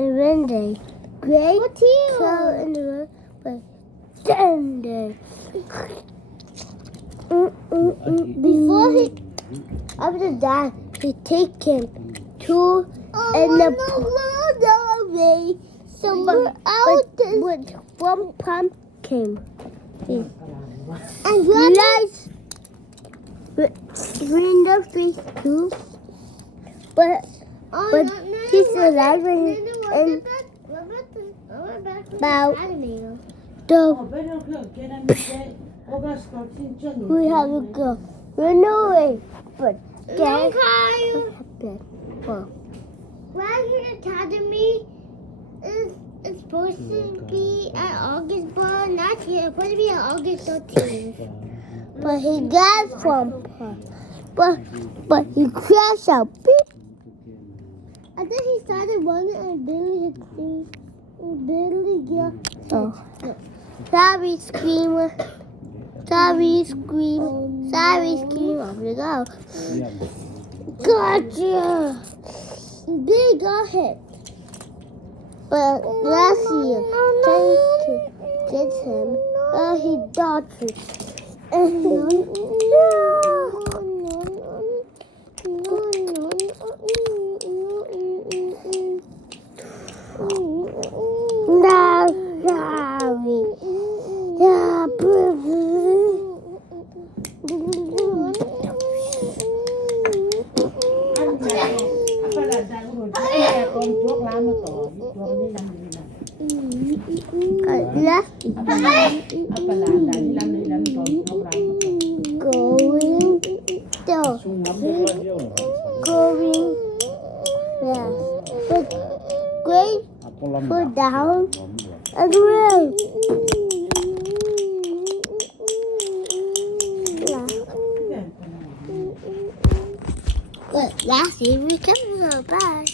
and when they great cloud in the road, but then they before he after that he take him to the way somewhere out with one pumpkin. And lights in the face too. But he's alive and about we have to go run away, but then Right here Academy is supposed to be at August, but not here. It's supposed to be on August 13th. but he got from her. But he crashed out. I think he started running and Billy got Sorry, screamer. Sorry, scream. Sorry, scream. Off you go. Gotcha. Billy got hit. But last year, trying to get him, he dodged it. And put down and roll. But last year we come. Bye.